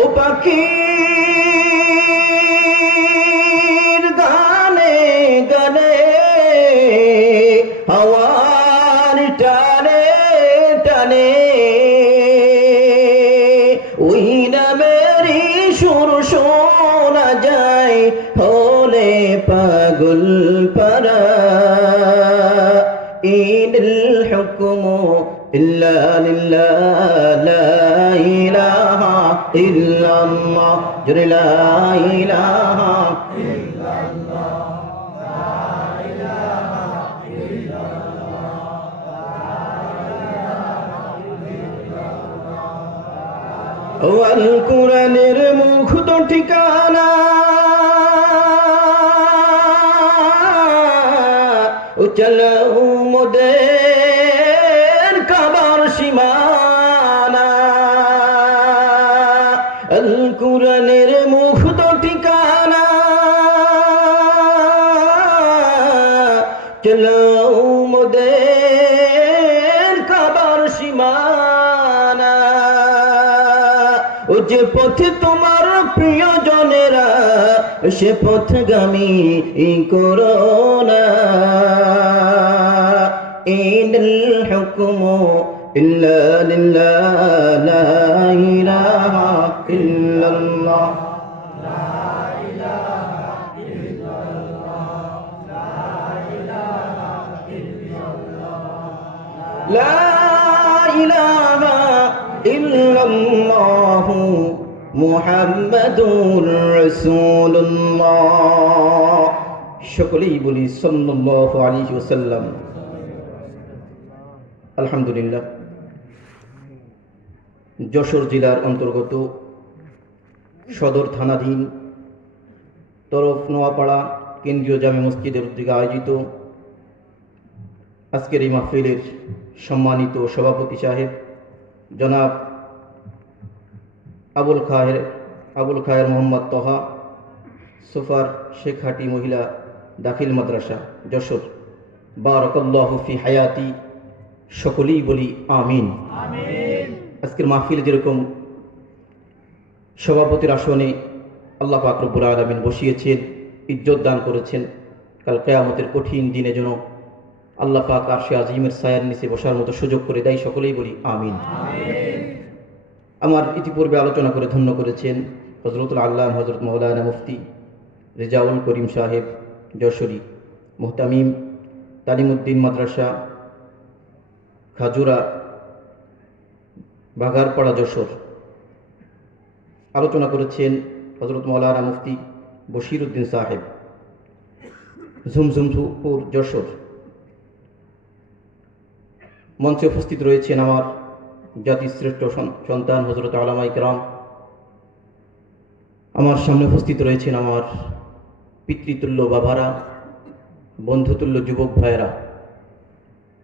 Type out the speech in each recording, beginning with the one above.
ও পাখির গানে গানে হাওয়ার টানে টানে ওই নামেরই সুর শোনা যায় হলে পাগল পারা ইনিল হুকমু ইল্লা লিল্লাহ লা ইলাহা ইল্লাল্লাহ জোরে লা ইলাহা ইল্লাল্লাহ লা ইলাহা ইল্লাল্লাহ ওয়াল কুরআনের মুখত ঠিকানা ও চলো মোদের কাবার সীমানা আল কুরআনের মুখত ঠিকানা চলো মোদের কাবার সীমানা ও যে পথে তোমার প্রিয়জনেরা সে পথগামী করোনা ইনিল হুকমু ইল্লা লিল্লাহ লা ইলাহা ইল্লাল্লাহ লা ইলাহা ইল্লাল্লাহ লা ইলাহা ইল্লাল্লাহ লা ইলাহা ইল্লাল্লাহ মুহাম্মাদুর রাসূলুল্লাহ সকলেই বলি সাল্লাল্লাহু আলাইহি ওয়াসাল্লাম। আলহামদুলিল্লাহ, যশোর জেলার অন্তর্গত সদর থানাধীন তরফ নোয়াপাড়া কেন্দ্রীয় জামে মসজিদের উদ্যোগে আয়োজিত আজকের এই মাহফিলের সম্মানিত সভাপতি সাহেব জনাব আবুল খায়ের মোহাম্মদ তহা সুফার শেখাটি মহিলা দাখিল মাদ্রাসা যশোর, বারাকাল্লাহু ফি হায়াতি, সকলেই বলি আমিন। আজকের মাহফিলে যেরকম সভাপতির আসনে আল্লাহ পাক রব্বুল আলামিন বসিয়েছেন, ইজ্জত দান করেছেন, কাল কিয়ামতের কঠিন দিনে যেন আল্লাহ পাক আরশে আজিমের ছায়ার নিচে বসার মতো সুযোগ করে দেয়, সকলেই বলি আমিন। আমার ইতিপূর্বে আলোচনা করে ধন্য করেছেন হযরতুল আল্লাহ হযরত মাওলানা মুফতি রেজাউল করিম সাহেব যশোরী, মুহতামিম তালিমউদ্দিন মাদ্রাসা খাজুরা বাগারপাড়া যশোর। আলোচনা করেছেন হযরত মাওলানা মুফতি বশির উদ্দিন সাহেব ঝুমঝুমপুর যশোর। মঞ্চে উপস্থিত রয়েছেন আমার জাতির শ্রেষ্ঠ সন্তান হযরত উলামায়ে কেরাম, আমার সামনে উপস্থিত রয়েছেন আমার পিতৃতুল্য বাবারা, বন্ধুতুল্য যুবক ভাইয়েরা,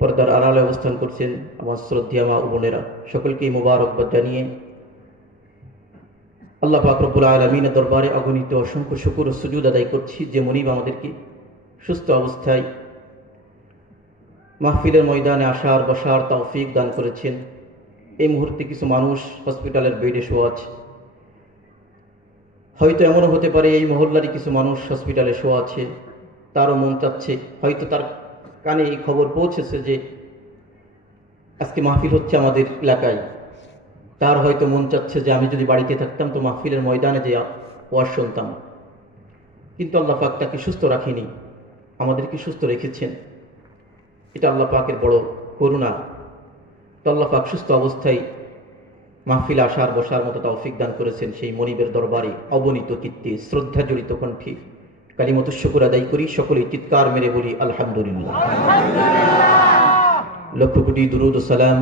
পর্দার আড়ালে অবস্থান করছেন আমার শ্রদ্ধেয় মা ও বোনেরা, সকলকেই মোবারকবাদ জানিয়ে আল্লাহ পাক রব্বুল আলামিনের দরবারে অগণিত অসংখ্য শুকর ও সুজুদ আদায় করছি যে মনিব আমাদেরকে সুস্থ অবস্থায় মাহফিলের ময়দানে আসার বসার তৌফিক দান করেছেন। এই মুহূর্তে কিছু মানুষ হসপিটালের বেডে শোয়া আছে, হয়তো এমনও হতে পারে এই মহল্লারই কিছু মানুষ হসপিটালে শোয়া আছে, তারও মন চাচ্ছে, হয়তো তার কানে এই খবর পৌঁছেছে যে আজকে মাহফিল হচ্ছে আমাদের এলাকায়, তার হয়তো মন চাচ্ছে যে আমি যদি বাড়িতে থাকতাম তো মাহফিলের ময়দানে যে ওয়াজ শুনতাম, কিন্তু আল্লাহ পাক তাকে সুস্থ রাখেনি, আমাদেরকে সুস্থ রেখেছেন। এটা আল্লাহ পাকের বড় করুণা। তো আল্লাহ পাক সুস্থ অবস্থায় মাহফিলে আসার বসার মতো তৌফিক দান করেছেন। সেই মনিবের দরবারে অবনীত চিত্তে শ্রদ্ধা জড়িত কণ্ঠে কালিমাতুশ শুকর আদায় করি, সকলেই চিৎকার মেরে বলি আলহামদুলিল্লাহ। লক্ষ কোটি দুরূদ ও সালাম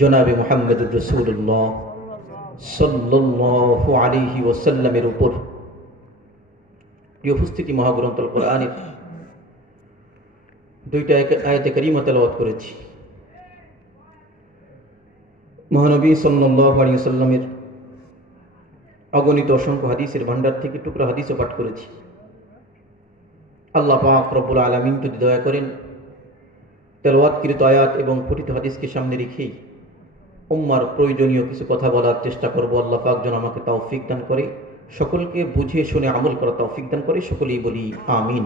জনাবে মুহাম্মদুর রাসূলুল্লাহ সাল্লাল্লাহু আলাইহি ওয়াসাল্লামের উপর। প্রিয় উপস্থিতি, মহাগ্রন্থ আল কোরআনের দুইটা আয়াতে কারিমা তেলাওয়াত করেছি। মহানবী সাল্লাল্লাহু আলাইহি ওয়াসাল্লামের অগণিত অসংখ্য হাদিসের ভান্ডার থেকে টুকরা হাদিসও পাঠ করেছি। আল্লাহ পাক রব্বুল আলামিন যদি দয়া করেন তেলাওয়াতকৃত আয়াত এবং পঠিত হাদিসকে সামনে রেখেই উম্মার প্রয়োজনীয় কিছু কথা বলার চেষ্টা করব। আল্লাহ পাক যেন আমাকে তৌফিক দান করে, সকলকে বুঝে শুনে আমল করা তৌফিক দান করে, সকলেই বলি আমিন।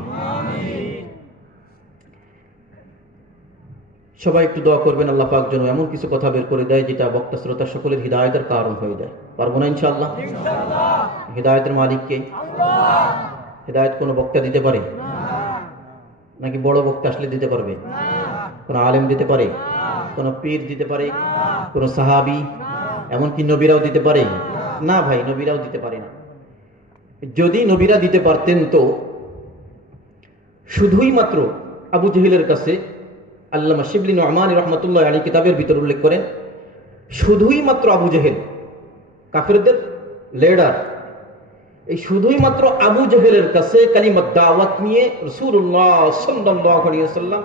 সবাই একটু দোয়া করবেন, আল্লাহ পাক যেন এমন কিছু কথা বের করে দেয় যেটা বক্তা শ্রোতা সকলের হিদায়াতের কারণ হয়ে যায়। পারবো না ইনশাআল্লাহ? হিদায়াতের মালিককে? হিদায়াত কোনো বক্তা দিতে পারে নাকি বড় বক্তা আসলে দিতে পারবে? কোনো আলেম দিতে পারে? কোনো পীর দিতে পারে? কোনো সাহাবী, এমনকি নবীরাও দিতে পারে না? ভাই, নবীরাও দিতে পারে না। যদি নবীরা দিতে পারতেন তো শুধুই মাত্র আবু জেহেলের কাছে, আল্লামা শিবলি নোমানী রহমতুল্লাহ আলী কিতাবের ভিতর উল্লেখ করেন, শুধুই মাত্র আবু জেহেল কাফেরদের লিডার, এই শুধুই মাত্র আবু জেহেলের কাছে কালিমাত দাওয়াত নিয়ে রাসূলুল্লাহ সাল্লাল্লাহু আলাইহি ওয়াসাল্লাম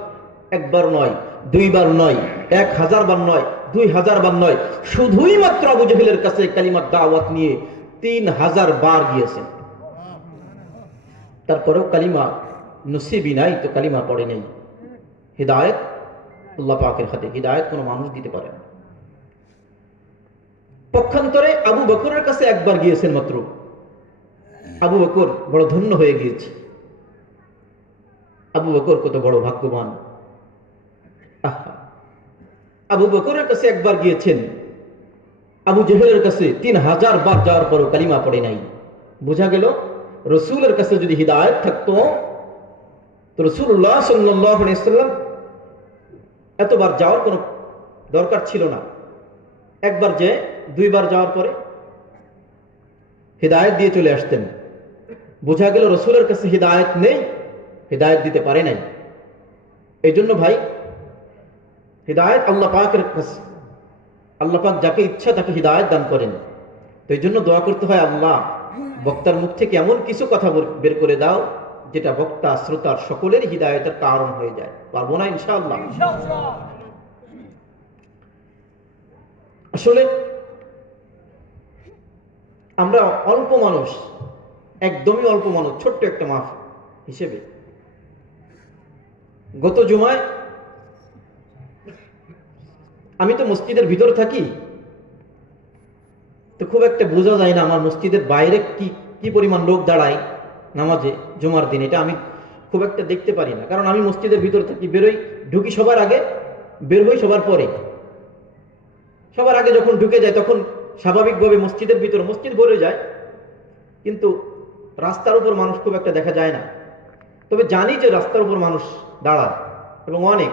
একবার নয়, দুইবার নয়, 1000 বার নয়, 2000 বার নয়, শুধুই মাত্র আবু জেহেলের কাছে কালিমাত দাওয়াত নিয়ে 3000 বার গিয়েছেন। তারপরেও কালিমা নসিবই নাই, তো কালিমা পড়ে নেই। হিদায়াত আল্লাহ পাকের হাতে, হিদায়াত কোনো মানুষ দিতে পারে না। পক্ষান্তরে আবু বকরের কাছে একবার গিয়েছেন মাত্র। আবু বকর বড় ধন্য হয়ে গিয়েছে। আবু বকর কত বড় ভাগ্যবান। আবু বকরের কাছে একবার গিয়েছেন, আবু জেহেলের কাছে 3000 বার যাওয়ার পরও কালিমা পড়ে নাই। বোঝা গেল রসুলের কাছে যদি হিদায়াত থাকতো তো রাসূলুল্লাহ সাল্লাল্লাহু আলাইহি ওয়াসাল্লাম এতবার যাওয়ার কোনো দরকার ছিল না। একবার যে দুইবার যাওয়ার পরে হিদায়াত দিয়ে চলে আসতেন। বোঝা গেল রসুলের কাছে হিদায়াত নেই, হিদায়াত দিতে পারে নাই। এই জন্য ভাই, হিদায়াত আল্লাহ পাকের কাছে, আল্লাহ পাক যাকে ইচ্ছা তাকে হিদায়াত দান করেন। তো এই জন্য দোয়া করতে হয়, আল্লাহ বক্তার মুখ থেকে এমন কিছু কথা বের করে দাও যেটা বক্তা শ্রোতার সকলের হিদায়াতের কারণ হয়ে যায়। পারবো না ইনশাআল্লাহ? আসলে আমরা অল্প মানুষ, একদমই অল্প মানুষ, ছোট্ট একটা মাফ হিসেবে গত জুমায় আমি তো মসজিদের ভিতরে থাকি, তো খুব একটা বোঝা যায় না আমার মসজিদের বাইরে কি কি পরিমাণ লোক দাঁড়ায় নামাজে জুমার দিন। এটা আমি খুব একটা দেখতে পারি না, কারণ আমি মসজিদের ভিতরে থাকি, বেরোই, ঢুকি সবার আগে, বের হই সবার পরে। সবার আগে যখন ঢুকে যায় তখন স্বাভাবিকভাবে মসজিদের ভিতরে মসজিদ ভরে যায়, কিন্তু রাস্তার উপর মানুষ খুব একটা দেখা যায় না। তবে জানি যে রাস্তার উপর মানুষ দাঁড়ায় এবং অনেক।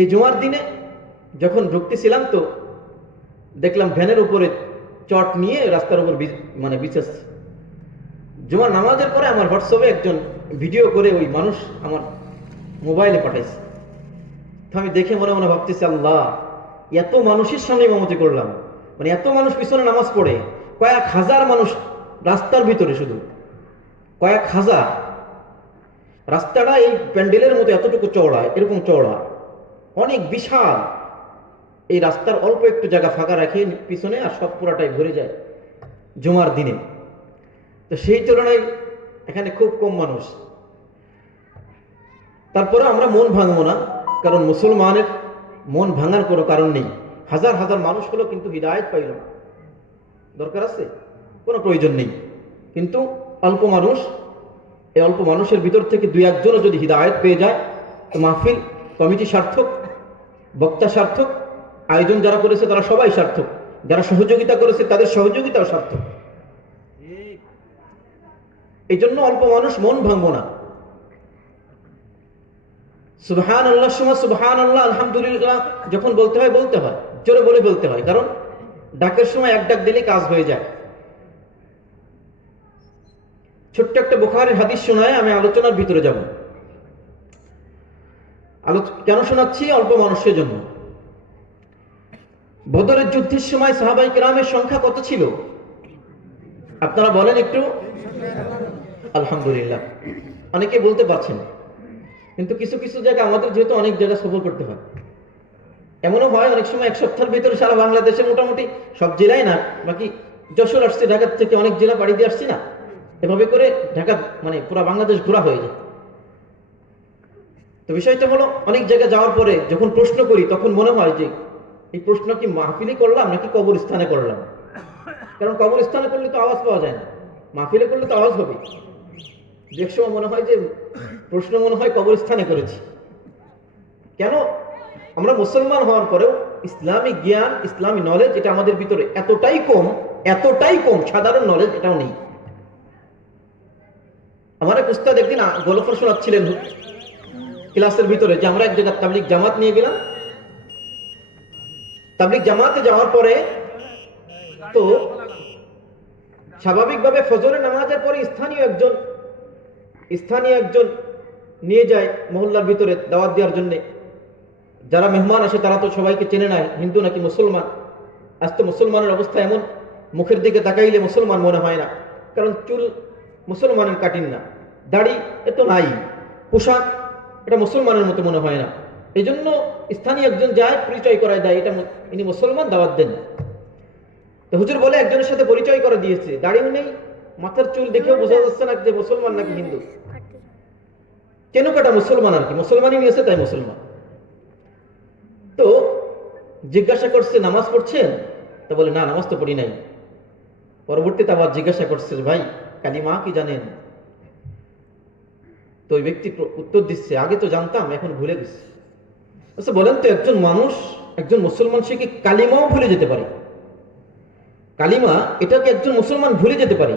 এই জুমার দিনে যখন ঢুকতেছিলাম তো দেখলাম ভ্যানের উপরে চট নিয়ে রাস্তার উপর মানে বিছাচ্ছে। জুমার নামাজের পরে আমার হোয়াটসঅ্যাপে একজন ভিডিও করে ওই মানুষ আমার মোবাইলে পাঠাইছে। তো আমি দেখে মনে মনে ভাবতেছি, আল্লাহ, এত মানুষের সামনে ইমামতি করলাম, মানে এত মানুষ পিছনে নামাজ পড়ে, কয়েক হাজার মানুষ রাস্তার ভিতরে, শুধু কয়েক হাজার। রাস্তাটা এই প্যান্ডেলের মতো এতটুকু চওড়া, এরকম চওড়া, অনেক বিশাল। এই রাস্তার অল্প একটু জায়গা ফাঁকা রাখে পিছনে, আর সব পুরাটাই ভরে যায় জুমার দিনে। তো সেই তুলনায় এখানে খুব কম মানুষ। তারপরে আমরা মন ভাঙবো না, কারণ মুসলমানের মন ভাঙার কোনো কারণ নেই। হাজার হাজার মানুষ হলো কিন্তু হিদায়াত পাইল না, দরকার আছে? কোনো প্রয়োজন নেই। কিন্তু অল্প মানুষ, এই অল্প মানুষের ভিতর থেকে 2-1জনও যদি হিদায়াত পেয়ে যায় তো মাহফিল কমিটি সার্থক, বক্তা সার্থক, আয়োজন যারা করেছে তারা সবাই সার্থক, যারা সহযোগিতা করেছে তাদের সহযোগিতাও সার্থক। এই জন্য অল্প মানুষ, মন ভাঙবো না। সুবহানাল্লাহ সময় সুবহানাল্লাহ, আলহামদুলিল্লাহ যখন বলতে হয় জোরে বলে বলতে হয়, কারণ ডাকের সময় এক ডাক দিলে কাজ হয়ে যায়। ছোট্ট একটা বুখারীর হাদিস শোনায় আমি আলোচনার ভিতরে যাব। কেন শোনাচ্ছি? অল্প মানুষের জন্য। বদরের যুদ্ধের সময় সাহাবায়ে কেরামের সংখ্যা কত ছিল আপনারা বলেন একটু? আলহামদুলিল্লাহ, অনেকে বলতে পারছেন, কিন্তু কিছু কিছু জায়গা, আমাদের যেহেতু অনেক জায়গা সফর করতে হয়, এমনও হয় অনেক সময় এক সপ্তাহের ভিতরে সারা বাংলাদেশে মোটামুটি সব জেলায় না, বাকি যশোর আসছে, ঢাকার থেকে অনেক জেলা পাড়ি দিয়ে আসছি না, এভাবে করে ঢাকা মানে পুরো বাংলাদেশ ঘোরা হয়ে যায়। তো বিষয়টা হলো, অনেক জায়গায় যাওয়ার পরে যখন প্রশ্ন করি তখন মনে হয় যে এই প্রশ্ন কি মাহফিলে করলাম নাকি কবরস্থানে করলাম? কারণ কবরস্থানে করলে তো আওয়াজ পাওয়া যায় না, মাহফিলে করলে তো আওয়াজ হবে। যে সময় মনে হয় যে প্রশ্ন মনে হয় কবরস্থানে করেছি। কেন? আমরা মুসলমান হওয়ার পরেও ইসলামিক জ্ঞান, ইসলামী নলেজ এটা আমাদের ভিতরে এতটাই কম, সাধারণ নলেজ এটাও নেই। আমার এক উস্তাদ একদিন গল্প শোনাচ্ছিলেন ক্লাসের ভিতরে যে আমরা এক জায়গায় তাবলিগ জামাত নিয়ে গেলাম। তাবলিগ জামাতে যাওয়ার পরে তো স্বাভাবিকভাবে ফজরের নামাজের পরে স্থানীয় একজন নিয়ে যায় মহল্লার ভিতরে দাওয়াত দেওয়ার জন্য। যারা মেহমান আসে তারা তো সবাইকে চেনে না হিন্দু নাকি মুসলমান। আজ তো মুসলমানের অবস্থা এমন, মুখের দিকে তাকাইলে মুসলমান মনে হয় না, কারণ চুল মুসলমানের কাটিন না, দাড়ি এত নাই, পোশাক এটা মুসলমানের মতো মনে হয় না। এই জন্য স্থানীয় একজন যায়, পরিচয় করায় দেয়, এটা ইনি মুসলমান, দাওয়াত দেন। তো হুজুর বলে একজনের সাথে পরিচয় করে দিয়েছে, দাড়িও নেই, মাথার চুল দেখেও বোঝা যাচ্ছে না যে মুসলমান নাকি হিন্দু। কেন কাটা মুসলমান আর কি, মুসলমানই নিয়েছে তাই মুসলমান। তো জিজ্ঞাসা করছে নামাজ পড়ছেন? তা বলে না, নামাজ তো পড়ি নাই। পরবর্তীতে আবার জিজ্ঞাসা করছে ভাই কালিমা কি জানেন? তো ওই ব্যক্তি উত্তর দিচ্ছে আগে তো জানতাম, এখন ভুলে গেছি। আচ্ছা বলেন তো, একজন মুসলমান সে কি কালিমাও ভুলে যেতে পারে? কালিমা এটাকে একজন মুসলমান ভুলে যেতে পারে?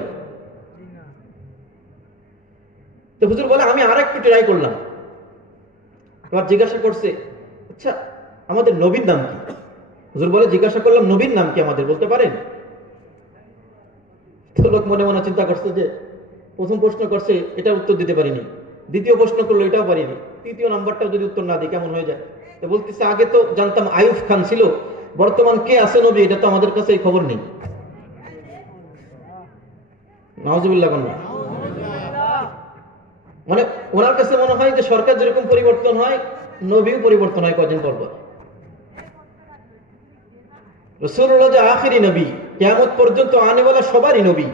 তো হুজুর বলে আমি আর একটু ট্রাই করলাম। এবার জিজ্ঞাসা করছে আচ্ছা আমাদের নবীর নাম কি? হুজুর বলে জিজ্ঞাসা করলাম নবীর নাম কি আমাদের বলতে পারেন? তো লোক মনে মনে চিন্তা করছে যে প্রথম প্রশ্ন করছে এটা উত্তর দিতে পারিনি, দ্বিতীয় প্রশ্ন করলো এটাও পারিনি, তৃতীয় নাম্বারটাও যদি উত্তর না দিই কেমন হয়ে যায়। তো বলতেছে আগে তো জানতাম আইয়ুব খান ছিল, বর্তমান কে আছে নবী এটা তো আমাদের কাছে এই খবর নেই। নাউজুবিল্লাহ। মানে ওনার কাছে মনে হয় যে সরকার যেরকম পরিবর্তন হয় নবীও পরিবর্তন হয় কদিন পর পর। রাসূলুল্লাহ যে আখিরি নবী, কিয়ামত পর্যন্ত আনেওয়ালা সবারই নবী।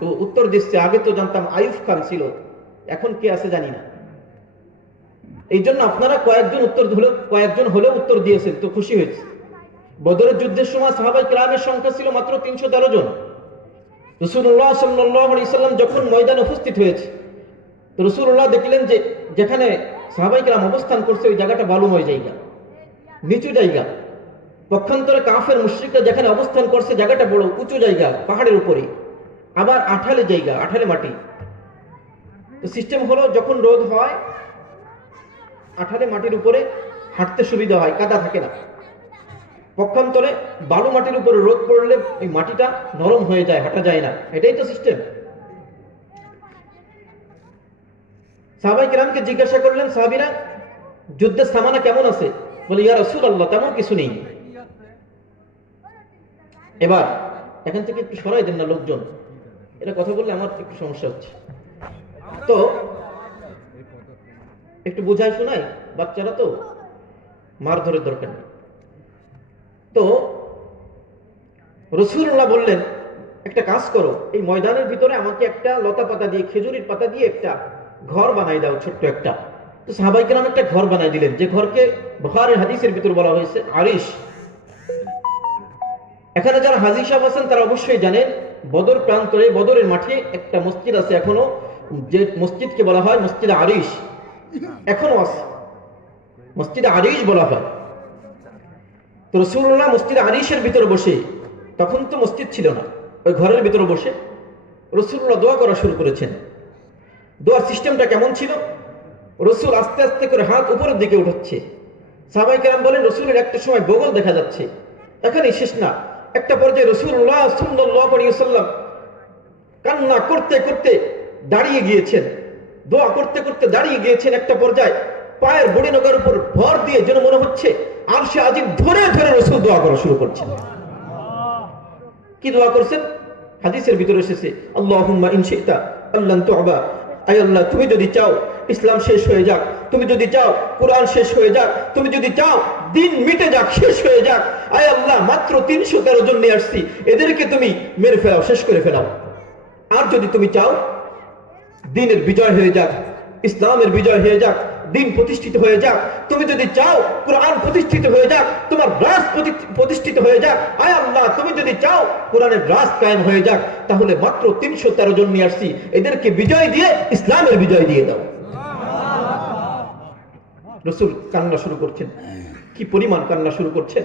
তো উত্তর দিচ্ছে আগে তো জানতাম আইয়ুব খান ছিল, এখন কে আছে জানি না। এই জন্য আপনারা কয়েকজন হলেও উত্তর দিয়েছেন, তো খুশি হয়েছে। বদরের যুদ্ধের সময় সাহাবায়ে কেরামের সংখ্যা ছিল মাত্র 313 জন। রাসূলুল্লাহ সাল্লাল্লাহু আলাইহি সাল্লাম যখন ময়দানে উপস্থিত হয়েছে, তো রাসূলুল্লাহ দেখলেন যে যেখানে সাহাবায়ে কেরাম অবস্থান করছে ওই জায়গাটা বালুময় জায়গা, নিচু জায়গা। পক্ষান্তরে কাফের মুশরিকরা যেখানে অবস্থান করছে জায়গাটা বড় উঁচু জায়গা, পাহাড়ের উপরে, আবার আঠালে জায়গা, আঠালে মাটি। তো সিস্টেম হলো যখন রোদ হয় আঠালে মাটির উপরে হাঁটতে সুবিধা হয়, কাদা থাকে না। পক্ষান্তরে বালু মাটির উপরে রোদ পড়লে ওই মাটিটা নরম হয়ে যায়, হাঁটা যায় না। এটাই তো সিস্টেম। সাহাবায়ে কেরামকে জিজ্ঞাসা করলেন সাহাবীরা যুদ্ধের সামানা কেমন আছে? বলে ইয়া রাসূলুল্লাহ তেমন কিছু নেই। এবার এখান থেকে একটু সরাই দেন না লোকজন, এটা কথা বললে আমার একটু সমস্যা হচ্ছে। তো একটু বুঝায় শোনাই, বাচ্চারা তো মারধরের দরকার নেই। তো রাসূলুল্লাহ বললেন একটা কাজ করো, এই ময়দানের ভিতরে আমাকে একটা লতা পাতা দিয়ে, খেজুরের পাতা দিয়ে একটা ঘর বানাই দাও, ছোট্ট একটা। তো সাহাবায়ে কেরাম একটা ঘর বানাই দিলেন, যে ঘরকে বুখারীর হাদিসের ভিতর বলা হয়েছে আরিশ। এখানে যারা হাজী সাহেব আছেন তারা অবশ্যই জানেন বদর প্রান্তরে, বদরের মাঠে একটা মসজিদ আছে এখনো, যে মসজিদকে বলা হয় মসজিদে আরিশ, এখনো আছে, মসজিদে আরিশ বলা হয়। তো রাসূলুল্লাহ মসজিদে আরিশের ভিতরে বসে, তখন তো মসজিদ ছিল না, ওই ঘরের ভিতরে বসে রাসূলুল্লাহ দোয়া করা শুরু করেছেন। দোয়ার সিস্টেমটা কেমন ছিল? রাসূল আস্তে আস্তে করে হাত উপরের দিকে উঠাচ্ছে। সাহাবায়ে কেরাম বলেন রাসূলের একটা সময় বগল দেখা যাচ্ছে। এখানেই শেষ না, একটা পর্যায়ে রাসূলুল্লাহ সাল্লাল্লাহু আলাইহি ওয়াসাল্লাম কান্না করতে করতে দাঁড়িয়ে গিয়েছেন, দোয়া করতে করতে দাঁড়িয়ে গিয়েছেন। একটা পর্যায়ে পায়ের বড়ি নগার উপর ভর দিয়ে যেন মনে হচ্ছে আরশে আজিম ধরে ধরে রাসূল দোয়া করা শুরু করছেন। কি দোয়া করছেন? হাদিসের ভিতরে এসেছে আল্লাহুম্মা ইন শি'তা আল্লান তু'বা, আয় আল্লাহ তুমি যদি চাও ইসলাম শেষ হয়ে যাক, তুমি যদি চাও কোরআন শেষ হয়ে যাক, তুমি যদি চাও দিন মিটে যাক, শেষ হয়ে যাক, আয় আল্লাহ মাত্র 313 জন নিয়ে আসছি, এদেরকে তুমি মেরে ফেলাও, শেষ করে ফেলাও। আর যদি তুমি চাও দিনের বিজয় হয়ে যাক, ইসলামের বিজয় হয়ে যাক, দিন প্রতিষ্ঠিত হয়ে যাক, তুমি যদি চাও কোরআন প্রতিষ্ঠিত হয়ে যাক, তোমার রাজ প্রতিষ্ঠিত হয়ে যাক, আয় আল্লাহ তুমি যদি চাও কোরআনের রাজ কায়েম হয়ে যাক, তাহলে মাত্র 313 জন নিয়ে আসছি, এদেরকে বিজয় দিয়ে ইসলামের বিজয় দিয়ে দাও। রাসূল কান্না শুরু করছেন। কি পরিমাণ কান্না শুরু করছেন!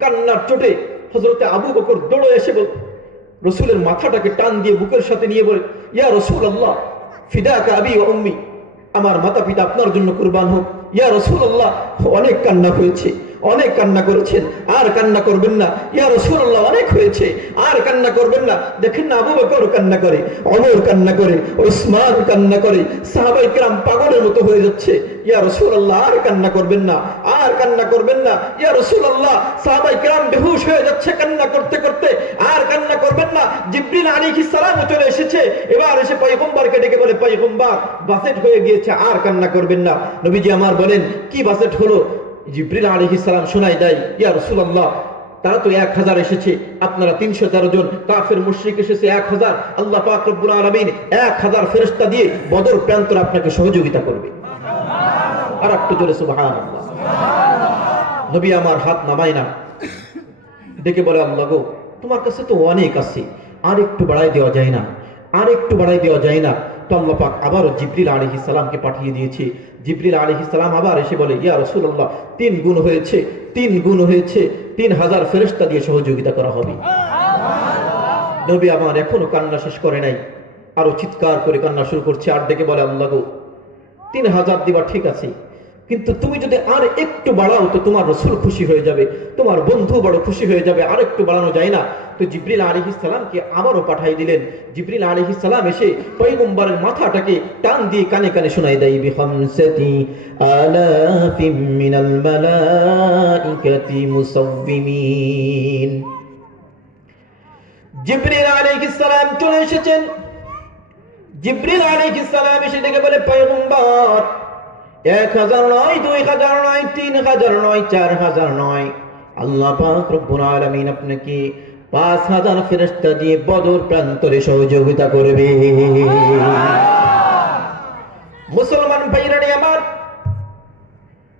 কান্নার চোটে হযরতে আবু বকর দৌড়ে এসে বল রাসূলের মাথাটাকে টান দিয়ে বুকের সাথে নিয়ে বলে, ইয়া রাসূলুল্লাহ ফিদাকা আবি ওয়া উম্মি, আমার মাতা পিতা আপনার জন্য কুরবান হোক। ইয়া রাসূলুল্লাহ, অনেক কান্না হয়েছে, অনেক কান্না করেছেন, আর কান্না করবেন না। ইয়া রাসূলুল্লাহ, অনেক হয়েছে, আর কান্না করবেন না। দেখেন না, আবু বকর কান্না করে, ওমর কান্না করে, ওসমান কান্না করে, সাহাবায়ে কেরাম পাগলের মতো হয়ে যাচ্ছে। ইয়া রাসূলুল্লাহ, আর কান্না করবেন না, আর কান্না করবেন না। ইয়া রাসূলুল্লাহ, সাহাবায়ে কেরাম বেহুশ হয়ে যাচ্ছে কান্না করতে করতে, আর কান্না করবেন না। জিবরিল আলাইহিস সালাম চলে এসেছে, এবার এসে পয়গম্বরকে ডেকে বলে, পয়গম্বর বাসেট হয়ে গিয়েছে, আর কান্না করবেন না। নবীজি আমার বলেন, কি বাসেট হলো? জিবরিল আলাইহিস সালাম শোনায় দেয়, ইয়া রাসূলুল্লাহ, তারা তো 1000 এসেছে, আপনারা 313 জন, কাফের মুশরিক এসেছে 1000, আল্লাহ পাক রব্বুল আলামিন 1000 ফেরেশতা দিয়ে বদর প্রান্তরে আপনাকে সহযোগিতা করবে। আর একটু জোরে সুবহানাল্লাহ। নবী আমার হাত নামায় না, ডেকে বলে, আল্লাহ গো, তোমার কাছে তো অনেক আছে, আর একটু বাড়াই দেওয়া যায় না, আর একটু বাড়াই দেওয়া যায় না? তো আল্লাহ পাক আবারও জিবরিল আলাইহিস সালামকে পাঠিয়ে দিয়েছে। জিবরিল আলাইহিস সালাম আবার এসে বলে, ইয়া রাসূলুল্লাহ, 3 গুণ হয়েছে, 3 গুণ হয়েছে, 3000 ফেরেশতা দিয়ে সহযোগিতা করা হবে। নবী আমার এখনো কান্না শেষ করে নাই, আরো চিৎকার করে কান্না শুরু করছে, আর ডেকে বলে, আল্লাহ গো, 3000 দিবা ঠিক আছে, কিন্তু তুমি যদি আর একটু বাড়াও তো তোমার রাসূল খুশি হয়ে যাবে, তোমার বন্ধু বড় খুশি হয়ে যাবে, আর একটু বাড়ানো যায় না? তো জিবরিল আলাইহিস সালামকে আবারও পাঠিয়ে দিলেন। জিবরিল আলাইহিস সালাম এসে পয়গম্বরের মাথাটাকে টান দিয়ে কানে কানে শোনায় দেয়, বিখামসাতি আলাফিম মিনাল মালাইকাতি মুসাওবিমিন। জিবরিল আলাইহিস সালাম চলে এসেছেন। জিবরিল আলাইহিস সালাম এসে ডেকে বলে, পয়গম্বর 1000 নয়, 2000 নয়, 3000 নয়, 4000 নয়, আল্লাহ পাক রব্বুল আলামিন আপনাকে 5000 ফেরেশতা দিয়ে বদর প্রান্তরে সহযোগিতা করবে। মুসলমান ভাইরা আমার,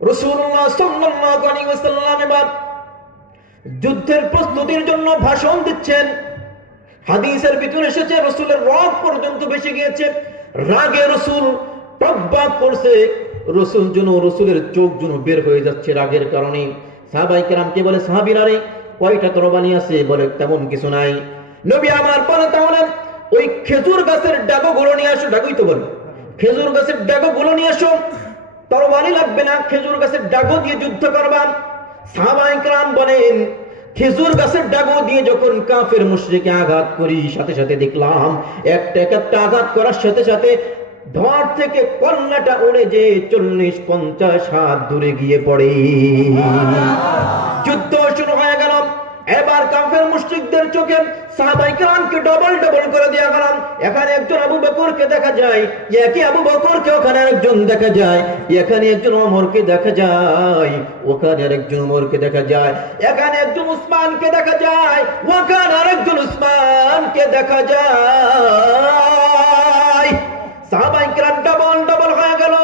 রাসূলুল্লাহ সাল্লাল্লাহু আলাইহি ওয়াসাল্লাম এবার যুদ্ধের প্রস্তুতির জন্য ভাষণ দিচ্ছেন। হাদিসের ভিতরে এসেছে রাসূলের রাগ পর্যন্ত বেশি গিয়েছে, রাগে রাসূল টকবাক করছে, রাসূলের চোখ যেন বের হয়ে যাচ্ছে রাগের কারণে। সাহাবায়ে কেরামকে বলে, সাহাবীরা রে, কয়টা তরবারি আছে? বলে, তেমন কিছু নাই। নবী আমার বলে, তাহলে ওই খেজুর গাছের ডাগগুলো নিয়ে আসো। ডাগুই তো বলে, খেজুর গাছের ডাগগুলো নিয়ে আসো, তরবারি লাগবে না, খেজুর গাছের ডাগো দিয়ে যুদ্ধ করবা। সাহাবায়ে কেরাম বলেন, খেজুর গাছের ডাগো দিয়ে যখন কাফের মুশরিকে আঘাত করি, সাথে সাথে দেখলাম একটা আঘাত করার সাথে সাথে ধর থেকে কন্যাটা উড়ে যে 40-50 হাত দূরে গিয়ে পড়ে। যুদ্ধ শুরু হয়ে গেল। এবার কাফের মুশরিকদের চোখে সাহাবায়ে কেরামকে ডবল করে দেয়া গেল। এখানে একজন আবু বকরকে দেখা যায়, একই আবু বকরকে ওখানে আরেকজন দেখা যায়, এখানে একজন ওমরকে দেখা যায়, ওখানে আরেকজন ওমরকে দেখা যায়, এখানে একজন উসমানকে দেখা যায়, ওখানে আরেকজন উসমানকে দেখা যায়। সাহাবায়ে কেরাম ডবল হয়ে গেল।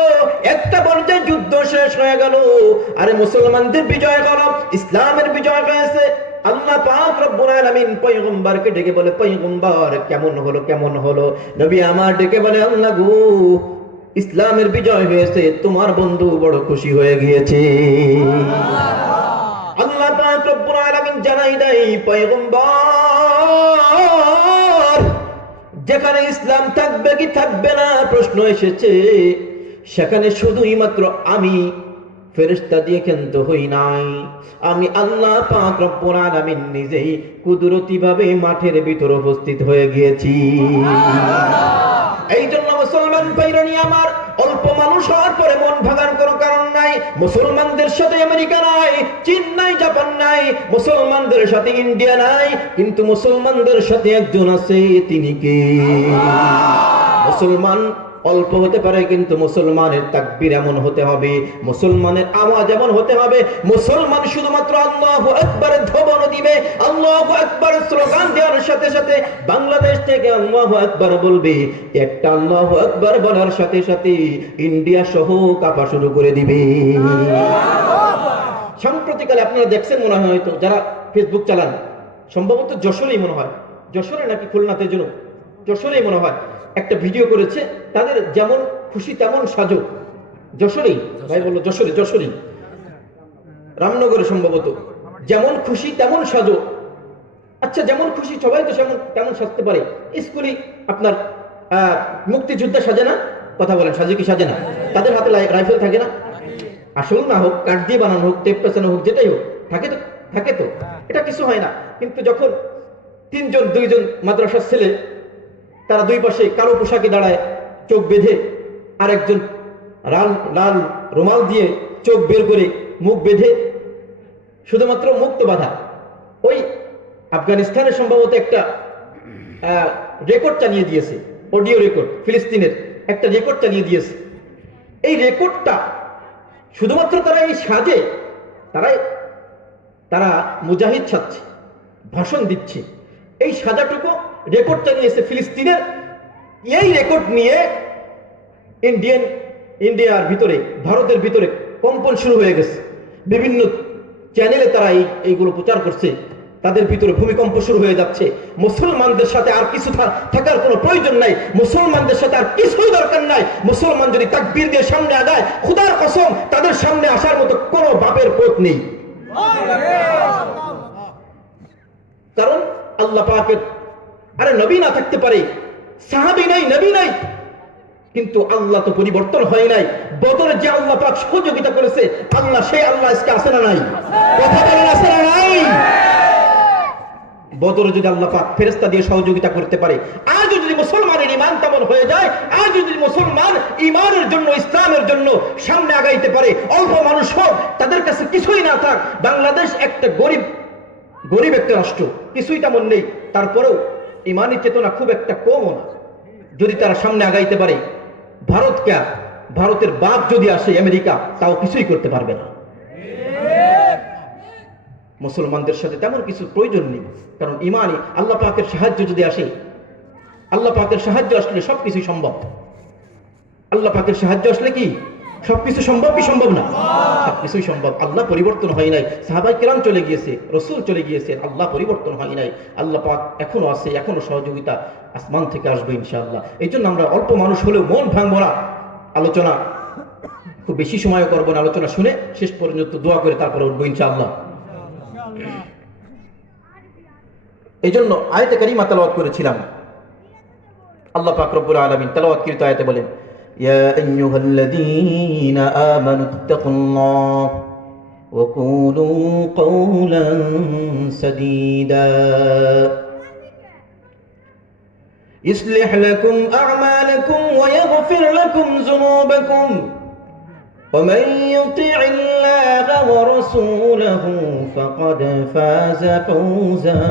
একটা পর্যায়ে যুদ্ধ শেষ হয়ে গেল। আরে মুসলমানদের বিজয় হলো, ইসলামের বিজয় হয়েছে। আল্লাহ পাক রব্বুল আলামিন পয়গম্বরকে ডেকে বলে, পয়গম্বর কেমন হলো? নবী আমার ডেকে বলে, আল্লাহ গো, ইসলামের বিজয় হয়েছে, তোমার বন্ধু বড় খুশি হয়ে গিয়েছে। আল্লাহ পাক রব্বুল আলামিন জানাই দেয়, পয়গম্বর, যেখানে ইসলাম থাকবে কি থাকবে না প্রশ্ন এসেছে, সেখানে শুধুই মাত্র আমি ফেরেশতা দিয়ে কিন্তু হই নাই, আমি আল্লাহ পাক রব্বুল আলামিন নিজেই কুদরতি ভাবে মাঠের ভিতর উপস্থিত হয়ে গিয়েছি। এই জন্য মুসলমান ভাইরানি আমার, অল্প মানুষ হওয়ার পরে মন ভাঙার কোনো কারণ নাই। মুসলমানদের সাথে আমেরিকা নাই, চীন নাই, জাপান নাই, মুসলমানদের সাথে ইন্ডিয়া নাই, কিন্তু মুসলমানদের সাথে একজন আছে। তিনি কে? মুসলমান অল্প হতে পারে, কিন্তু মুসলমানের তাকবীর এমন হতে হবে, মুসলমানের আওয়াজ এমন হতে হবে, মুসলমান শুধুমাত্র আল্লাহু আকবারের ধ্বনি দিবে, আল্লাহু আকবার স্লোগান দেওয়ার সাথে সাথে বাংলাদেশ থেকে আল্লাহু আকবার বলবে। একটা আল্লাহু আকবার বলার সাথে সাথে ইন্ডিয়া সহ কাঁপা শুরু করে দিবে। সাম্প্রতিককালে আপনারা দেখছেন মনে হয়, হয়তো যারা ফেসবুক চালান, সম্ভবত যশোরেই মনে হয়, যশোরে নাকি খুলনাতে, যেন যশোরেই মনে হয়, একটা ভিডিও করেছে, তাদের যেমন খুশি তেমন সাজো। যশোরেই ভাই বললো, যশোরেই রামনগরে সম্ভবত, যেমন খুশি তেমন সাজো। আচ্ছা, যেমন খুশি সবাই তো তেমন সাজতে পারে। স্কুলে আপনার মুক্তিযোদ্ধা সাজে না? কথা বলেন, সাজে কি সাজে না? তাদের হাতে রাইফেল থাকে না? আসল না হোক, কাঠ দিয়ে বানানো হোক, টেপ পেছানো হোক, যেটাই হোক, থাকে তো, এটা কিছু হয় না। কিন্তু যখন দুইজন মাদ্রাসার ছেলে, তারা দুই পাশে কালো পোশাকে দাঁড়ায়, চোখ বেঁধে, আর একজন লাল রুমাল দিয়ে চোখ বের করে মুখ বেঁধে, শুধুমাত্র মুখ তো বাঁধা, ওই আফগানিস্তানের সম্ভবত একটা রেকর্ড চালিয়ে দিয়েছে, অডিও রেকর্ড, ফিলিস্তিনের একটা রেকর্ড চালিয়ে দিয়েছে। এই রেকর্ডটা শুধুমাত্র তারা এই সাজে, তারা মুজাহিদ সাজছে, ভাষণ দিচ্ছে, এই সাজাটুকু রেকর্ড চালিয়েছে ফিলিস্তিনের। এই রেকর্ড নিয়ে ইন্ডিয়ার ভিতরে, ভারতের ভিতরে কম্পন শুরু হয়ে গেছে। বিভিন্ন চ্যানেলে তারা এইগুলো প্রচার করছে, তাদের ভিতরে ভূমিকম্প শুরু হয়ে যাচ্ছে। মুসলমানদের সাথে আর কিছু থাকার কোনো প্রয়োজন নাই, মুসলমানদের সাথে আর কিছুই দরকার নাই। মুসলমান যদি তাকবীর দিয়ে সামনে আগায়, খোদার কসম তাদের সামনে আসার মতো কোনো বাপের পথ নেই। কারণ আল্লাহ পাকের, আরে নবী না থাকতে পারে, সাহাবী নাই, নবী নাই, কিন্তু আল্লাহ তো পরিবর্তন হয় নাই। বদরে যে আল্লাহ পাক সহযোগিতা করেছে, সেই আল্লাহ আজকে আছে না নাই? কথা বলেন, আছে না নাই? বদরে যদি আল্লাহ পাক ফেরেশতা দিয়ে সহযোগিতা করতে পারে, আজ যদি মুসলমানের ঈমান তেমন হয়ে যায়, আজ যদি মুসলমান ঈমানের জন্য, ইসলামের জন্য সামনে আগাইতে পারে, অল্প মানুষ হোক, তাদের কাছে কিছুই না থাক, বাংলাদেশ একটা গরিব একটা রাষ্ট্র, কিছুই তেমন নেই, তারপরেও ঈমানী চেতনা খুব একটা কমও না, যদি তারা সামনে আগাইতে পারে, ভারতের বাপ যদি আসে আমেরিকা, তাও কিছুই করতে পারবে না। মুসলমানদের সাথে তেমন কিছু প্রয়োজন নেই, কারণ ঈমানই, আল্লাহ পাকের সাহায্য যদি আসে, আল্লাহ পাকের সাহায্য আসলে সবকিছু সম্ভব। আল্লাহ পাকের সাহায্য আসলে কি সবকিছু সম্ভব? কি সম্ভব না? সবকিছুই সম্ভব। আল্লাহ পরিবর্তন হয় নাই, সাহাবায়ে কেরাম চলে গিয়েছে, রাসূল চলে গিয়েছে, আল্লাহ পরিবর্তন হয় নাই। আল্লাহ পাক এখনো আছে, এখনো সহযোগিতা আসমান থেকে আসবে ইনশাআল্লাহ। এই জন্য আমরা অল্প মানুষ হলেও মন ভাঙবো না। আলোচনা খুব বেশি সময় করবো না, আলোচনা শুনে শেষ পর্যন্ত দোয়া করে তারপরে উঠবো ইনশাআল্লাহ। এই জন্য আয়াতে কারিমা তেলাওয়াত করেছিলাম। আল্লাহ পাক রব্বুল আলামিন তেলাওয়াতকৃত আয়াতে বলেন, ইয়া আইয়ুহাল্লাযীনা আমানুত্তাকুল্লাহ ওয়া কুলু কাওলান সাদীদা ইসলিহ লাকুম আ'মালাকুম ওয়া ইয়াগফির লাকুম যুনুবাকুম ومن يطع الله ورسوله فقد فاز فوزا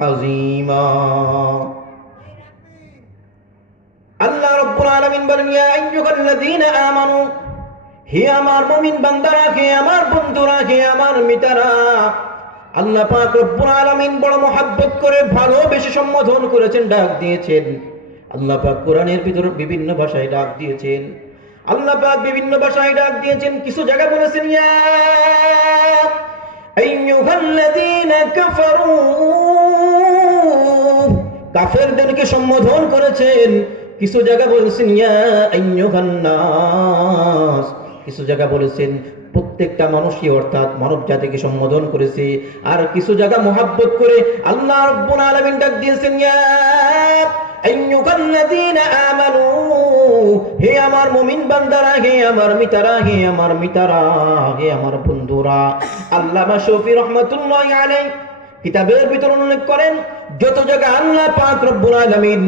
عظيما আল্লাহ রাব্বুল আলামিন বলেন, ইয়া আইয়ুহাল্লাযীনা আমানু, হে আমার মুমিন বান্দারা, হে আমার বন্ধুরা, হে আমার মিতারা। আল্লাহ পাক রব্বুল আলামিন বড় মহব্বত করে ভালোবেসে সম্বোধন করেছেন, ডাক দিয়েছেন। আল্লাহ পাক কোরআনের ভিতরে বিভিন্ন ভাষায় ডাক দিয়েছেন। আল্লাহ পাক বিভিন্ন ভাষায় ডাক দিয়েছেন। কিছু জায়গা বলেছেন ইয়া আইয়ুহাল্লাযীনা কাফারু, কাফেরদেরকে সম্বোধন করেছেন। কিছু জায়গা বলেছেন ইয়া আইয়ুহান নাস, কিছু জায়গা বলেছেন প্রত্যেকটা মানুষই, অর্থাৎ মানব জাতিকে সম্বোধন করেছে। আর কিছু জায়গা মহব্বত করে আল্লাহ রাব্বুল আলামিন ডাক দিয়েছেন ইয়া আইয়ুহাল্লাযীনা আমানু, হে আমার মুমিন বান্দারা, হে আমার মিতারা, হে আমার মিতারা, হে আমার বন্ধুরা। আল্লামা শফি রহমাতুল্লাহি আলাইহি কিতাবের ভিতর উল্লেখ করেন, যত জায়গা আল্লাহ পাক রব্বুল আলামিন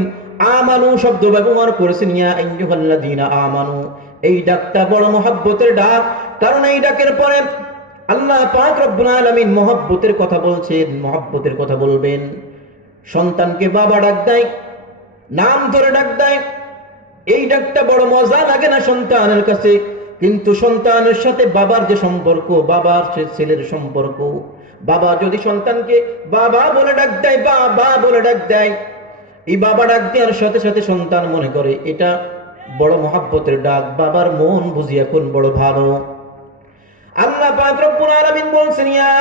আমানু শব্দ ব্যবহার করেছেন, ইয়া আইয়ুহাল্লাযীনা আমানু, এই ডাকটা বড় মহব্বতের ডাক। কারণ এই ডাকের পরে আল্লাহ পাক রব্বুল আলামিন মহব্বতের কথা বলছেন, মহব্বতের কথা বলবেন। সন্তানকে বাবা ডাক দেয়, নাম ধরে ডাক দেয়, এই ডাকটা বড় মজা লাগে না সন্তানের কাছে, কিন্তু সন্তানের সাথে বাবার যে সম্পর্ক, বাবার সে ছেলের সম্পর্ক, বাবা যদি সন্তানকে বাবা বলে ডাক দেয়, বাবা বলে ডাক দেয়, এই বাবা ডাক দেওয়ার সাথে সাথে সন্তান মনে করে এটা বড় মহাব্বতের ডাক, বাবার মন বুঝি এখন বড় ভালো। আল্লাহ পাক রব্বুল আলামিন বলছেন, ইয়া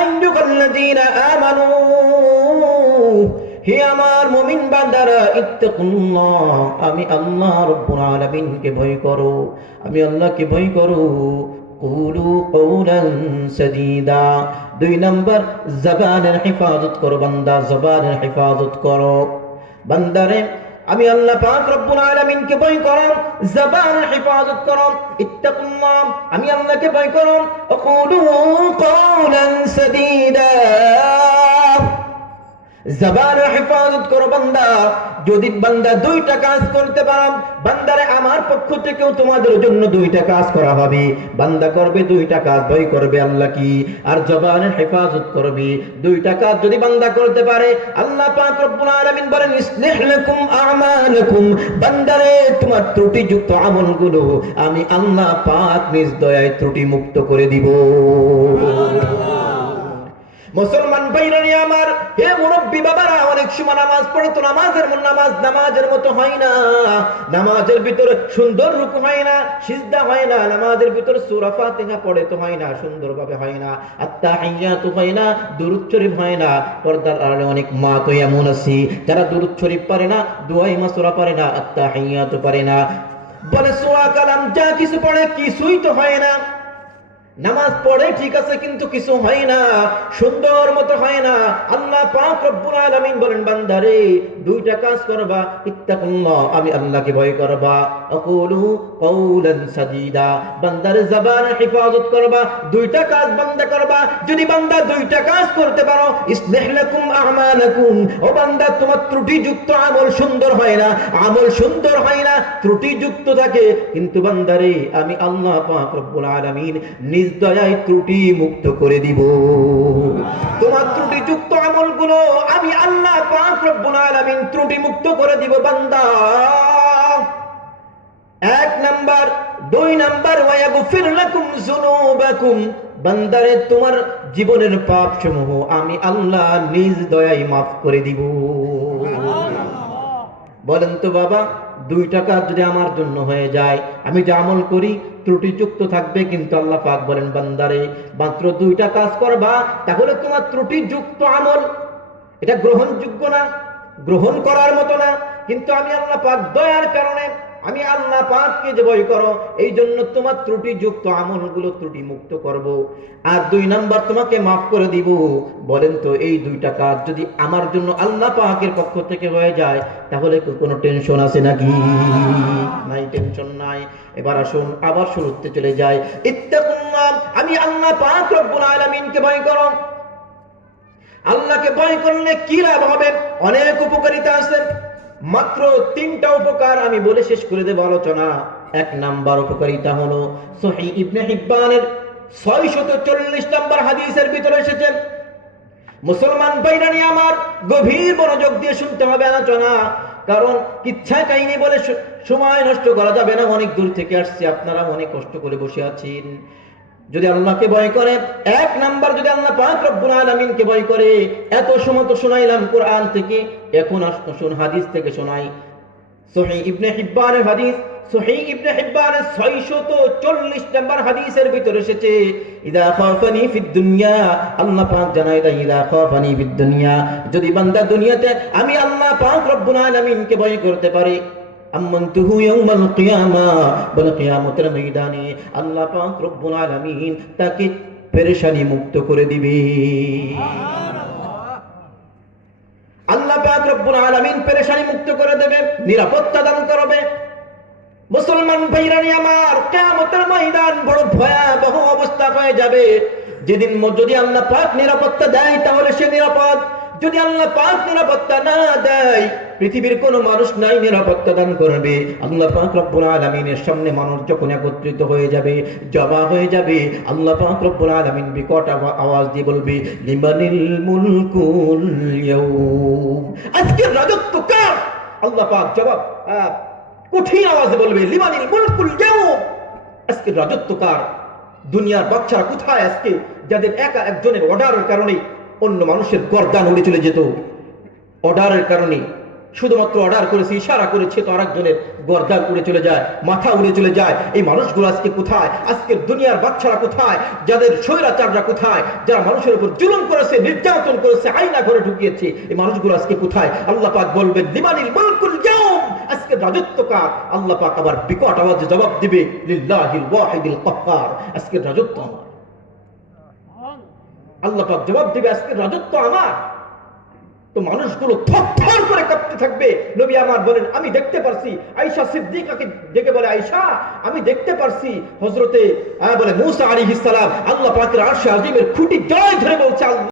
আইয়ুহাল্লাযীনা আমানু, হে আমার মুমিন বান্দারা, ইত্তাকুল্লাহ, আমি আল্লাহ রব্বুল আলামিনকে ভয় করো, আমি আল্লাহকে ভয় করো। কুলু কওলান সাদীদা, 2 নাম্বার জবানের হেফাজত করো বান্দা, জবানের হেফাজত করো। বান্দারে আমি আল্লাহ পাক রব্বুল আলামিনকে ভয় করো, জবানের হেফাজত করো। ইত্তাকুল্লাহ, আমি আল্লাহকে ভয় করো। কুলু কওলান সাদীদা, জবানের হেফাজত করো বান্দা। যদি বান্দা 2টা কাজ করতে পারো, বান্দারে আমার পক্ষ থেকেও তোমাদের জন্য 2টা কাজ করা হবে। বান্দা করবে 2টা কাজ, ভয় করবে আল্লাহ কি, আর জবানের হেফাজত করবে। 2টা কাজ যদি বান্দা করতে পারে, আল্লাহ পাক রব্বুল আলামিন বলেন, ইসলিহ লাকুম আ'মালাকুম, বান্দারে তোমার ত্রুটিযুক্ত আমলগুলো আমি আল্লাহ পাক নিজ দয়ায় ত্রুটি মুক্ত করে দিব। মুসলমান ভাইরা আমার, হে মুরব্বী বাবারা, অনেক সময় নামাজ পড়ে তো নামাজের মতো হয় না। নামাজের ভিতরে সুন্দর রুকু হয় না, সিজদা হয় না, নামাজের ভিতরে সূরা ফাতিহা পড়ে তো হয় না, সুন্দরভাবে হয় না, আত্তাহিয়াতু হয় না, দুরূদ শরীফ হয় না। পর্দার আড়ালে অনেক মা তো এমন আছে যারা দুরূদ শরীফ পারে না, দুআয়ে মাসুরা পারে না, আত্তাহিয়াতু পারে না, বলে সূরা কালাম যা কিছু পড়ে কিছুই তো হয় না। নামাজ পড়ে ঠিক আছে, কিন্তু কিছু হয় না, সুন্দর মতো হয় না। আল্লাহ পাক রব্বুল আলামিন বলেন, বান্দারে 2টা কাজ করবা, ইত্তাকুল্লাহ, আমি আল্লাহকে ভয় করবা, আকুলু কওলান সাদীদা, বান্দারে জবানের হেফাজত করবা। 2টা কাজ বান্দা করবা। যদি বান্দা 2টা কাজ করতে পারো, ইসলিহ লাকুম আ'মালাকুম, ও বান্দা তোমার ত্রুটিযুক্ত আমল সুন্দর হয় না, আমল সুন্দর হয় না, ত্রুটিযুক্ত থাকে, কিন্তু বান্দারে আমি আল্লাহ পাক রব্বুল আলামিন নিজ দয়ায় ত্রুটি মুক্ত করে দিব। তোমার ত্রুটিযুক্ত আমলগুলো আমি আল্লাহ পাক রব্বুল আলামিন ত্রুটি মুক্ত করে দিব বান্দা। 1 নাম্বার। 2 নাম্বার, ওয়ায়াগফির লাকুম যুনুবাকুম, বান্দারে তোমার জীবনের পাপ সমূহ আমি আল্লাহ নিজ দয়ায় মাফ করে দিব। বলেন তো বাবা, 2টা কাজ যদি আমার জন্য হয়ে যায়, আমি যে আমল করি ত্রুটিযুক্ত থাকবে, কিন্তু আল্লাহ পাক বলেন, বান্দারে মাত্র 2টা কাজ করবা, তাহলে তোমার ত্রুটিযুক্ত আমল এটা গ্রহণযোগ্য না, গ্রহণ করার মতো না, কিন্তু আমি আল্লাহ পাক দয়ার কারণে, আমি আল্লাহ পাককে যে ভয় করো, এই জন্য তোমার ত্রুটিযুক্ত আমলগুলো ত্রুটি মুক্ত করব, আর 2 নাম্বার তোমাকে মাফ করে দিব। বলেন তো এই 2টা কাজ যদি আমার জন্য আল্লাহ পাকের পক্ষ থেকে হয়ে যায়, তাহলে কোনো টেনশন আছে নাকি? নাই, টেনশন নাই। এবার আসুন আবার শুরুতে চলে যায়। ইত্তাকুল্লাহ, আমি আল্লাহ পাক রব্বুল আলামিনকে ভয় করো। আল্লাহকে ভয় করলে কি লাভ হবে? অনেক উপকারিতা আছে। মাত্র 3টা উপকার আমি বলে শেষ করে দেব আলোচনা। 1 নাম্বার উপকারিতা হলো, সহিহ ইবনে হিব্বানের 640 নম্বর হাদিসের ভিতরে এসেছে। মুসলমান ভাইরা আমার, গভীর মনোযোগ দিয়ে শুনতে হবে আলোচনা, কারণ কিচ্ছা কাহিনী বলে সময় নষ্ট করা যাবে না। অনেক দূর থেকে আসছে, আপনারা অনেক কষ্ট করে বসে আছেন। যদি আল্লাহকে ভয় করে, 1 নাম্বার, যদি আল্লাহ পাক রব্বুল আলামিনকে ভয় করে, এত সময় তো শোনাইলাম কোরআন থেকে, এখন আসুন হাদিস থেকে শোনাই। সহিহ ইবনে হিব্বানের হাদিস, সহিহ ইবনে হিব্বানের 640 নম্বর হাদিসের ভিতরে এসেছে, ইদা খাফানি ফিদ দুনিয়া, আল্লাহ পাক জানায় দেয়, ইদা খাফানি ফিদ দুনিয়া, যদি বান্দা দুনিয়াতে আমি আল্লাহ পাক রব্বুল আলামিনকে ভয় করতে পারে, আমানতুহু ইয়াউমাল কিয়ামা, বলে কিয়ামতের ময়দানে আল্লাহ পাক রব্বুল আলামিন তাকে পেরেশানি মুক্ত করে দিবে। আল্লাহ পাক রব্বুল আলামিন পেরেশানি মুক্ত করে দেবে, নিরাপত্তা দান করবে। মুসলমান ভাইরা আমার, কিয়ামতের ময়দান বড় ভয়াবহ অবস্থা হয়ে যাবে। যেদিন যদি আল্লাহ পাক নিরাপত্তা দেয় তাহলে সে নিরাপদ, যদি আল্লাহ পাক নিরাপত্তা না দেয়, পৃথিবীর কোনো মানুষ নাই নিরাপত্তা দান করবে। আল্লাহ পাক রব্বুল আলামিনের সামনে মানুষ যখন একত্রিত হয়ে যাবে, জমা হয়ে যাবে, আল্লাহ পাক রব্বুল আলামিন বিকট আওয়াজ দিয়ে বলবে, লিমানিল মুলকুল ইয়াউম, আজকের রাজত্ব কার? আল্লাহ পাক জবাব কঠিন আওয়াজে বলবে লিমানিল মুলকুল ইয়াউম, আজকে রাজত্ব কার? দুনিয়ার বাচ্চারা কোথায় আজকে, যাদের একা একজনের অর্ডারের কারণে অন্য মানুষের গর্দান উড়ে চলে যেত? অর্ডারের কারণে, শুধুমাত্র অর্ডার করেছে, ইশারা করেছে তো আরেকজনের গর্দান উড়ে চলে যায়, মাথা উড়ে চলে যায়। এই মানুষগুলো আজকে কোথায়? আজকের দুনিয়ার বাচ্চারা কোথায়? যাদের স্বৈরাচাররা কোথায়? যারা মানুষের উপর জুলুম করেছে, নির্যাতন করেছে, আয়না ঘরে ঢুকিয়েছে, এই মানুষগুলো আজকে কোথায়? আল্লাহ পাক বলবেন লিমানিল মুলকুল ইয়াউম, আজকে রাজত্ব কার? আল্লাহ পাক আবার বিকট আওয়াজে জবাব দিবে লিল্লাহিল ওয়াহিদিল কাহ্হার, আজকে রাজত্ব আমার। আল্লাহ পাক জবাব দিবে আজকে রাজত্ব আমার। তো মানুষগুলো থরথর করে কাঁপতে থাকবে। নবী আমার বলেন আমি দেখতে পারছি, আয়েশা সিদ্দিকাকে ডেকে বলে আয়েশা আমি দেখতে পারছি হযরতে বলে মূসা আলাইহিস সালাম আল্লাহ পাকের আরশে আজিমের খুঁটি জড়ায় ধরে বলছে